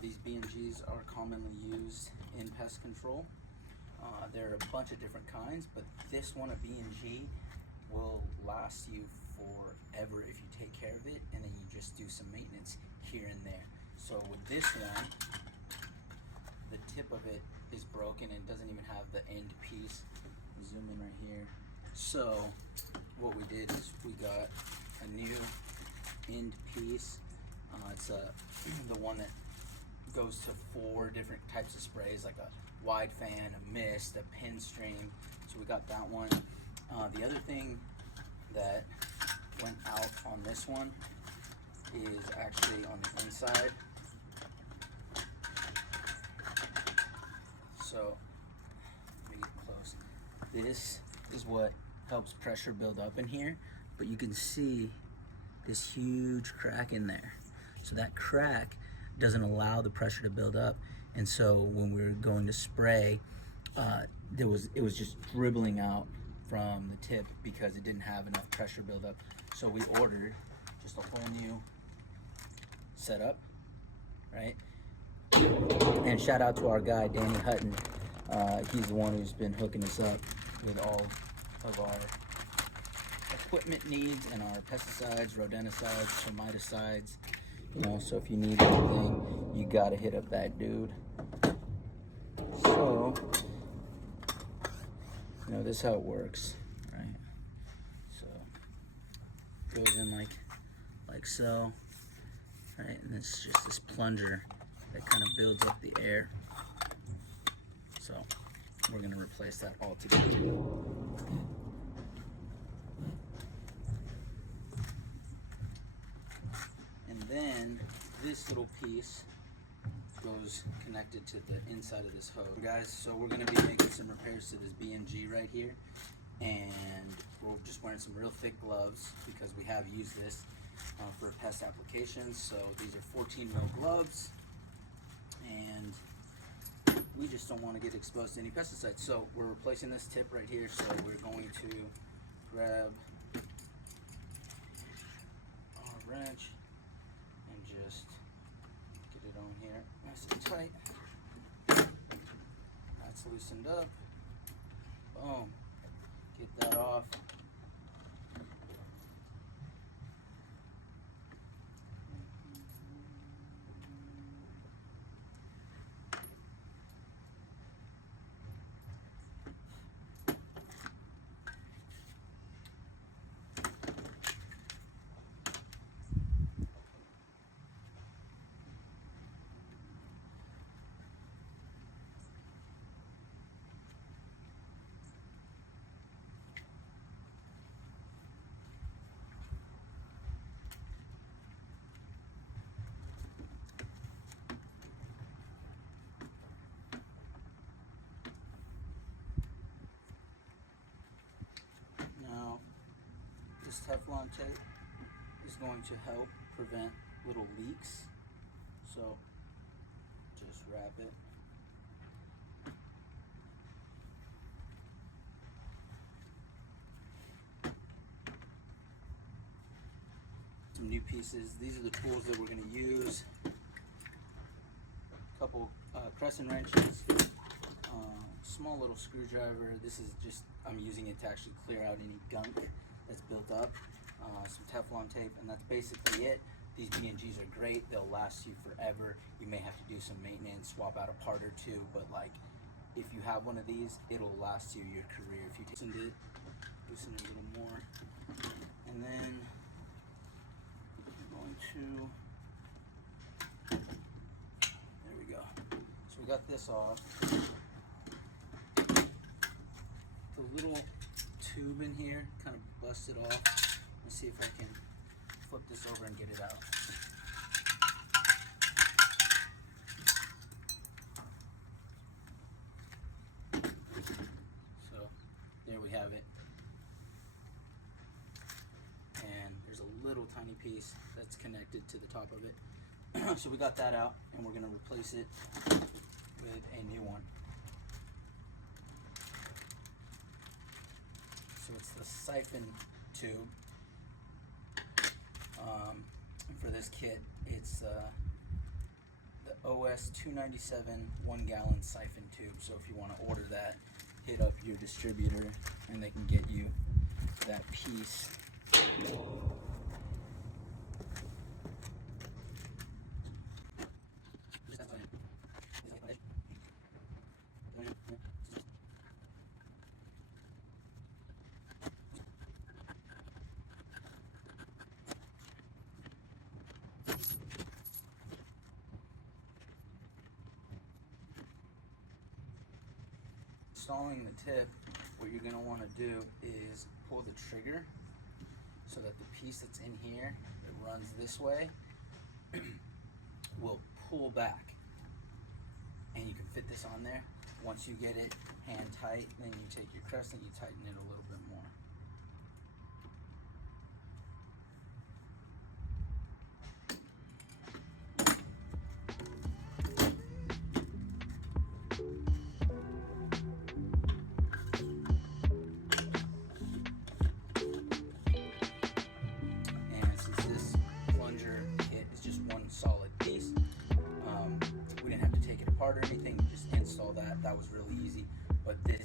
These B&Gs are commonly used in pest control. There are a bunch of different kinds, but this one, a B&G, will last you forever if you take care of it, and then you just do some maintenance here and there. So with this one, the tip of it is broken and doesn't even have the end piece. Zoom in right here. So what we did is we got a new end piece. It's the one that goes to 4 different types of sprays, like a wide fan, a mist, a pin stream. So we got that one. The other thing that went out on this one is actually on the inside. So let me get close. This is what helps pressure build up in here, but you can see this huge crack in there. So that crack doesn't allow the pressure to build up, and so when we were going to spray, it was just dribbling out from the tip because it didn't have enough pressure build up. So we ordered just a whole new setup, right? And shout out to our guy Danny Hutton. He's the one who's been hooking us up with all of our equipment needs and our pesticides, rodenticides, termiticides. You know, so if you need anything, you gotta hit up that dude. So, you know, this is how it works, right? So, goes in like so, right? And it's just this plunger that kind of builds up the air. So, we're gonna replace that all together. And then this little piece goes connected to the inside of this hose. Guys, so we're gonna be making some repairs to this B&G right here, and we're just wearing some real thick gloves because we have used this for pest applications. So these are 14 mil gloves, and we just don't want to get exposed to any pesticides. So we're replacing this tip right here. So we're going to grab our wrench and just get it on here nice and tight. That's loosened up. Boom. Get that off. This Teflon tape is going to help prevent little leaks. So just wrap it. Some new pieces. These are the tools that we're going to use. A couple crescent wrenches. Small little screwdriver. This is just, I'm using it to actually clear out any gunk that's built up. Some Teflon tape, and that's basically it. These B&Gs are great. They'll last you forever. You may have to do some maintenance, swap out a part or two, but like if you have one of these, it'll last you your career. If you loosen it a little more, and then I'm going to, there we go. So we got this off. The little tube in here kind of busted off. Let's see if I can flip this over and get it out. So there we have it. And there's a little tiny piece that's connected to the top of it. So we got that out, and we're going to replace it with a new one. So it's the siphon tube. And for this kit, it's the the OS 297 1-gallon siphon tube. So if you want to order that, hit up your distributor and they can get you that piece. Installing the tip, what you're going to want to do is pull the trigger so that the piece that's in here that runs this way will pull back, and you can fit this on there. Once you get it hand tight, then you take your crest and you tighten it a little bit more. Solid piece. We didn't have to take it apart or anything, just install that. That was really easy. But this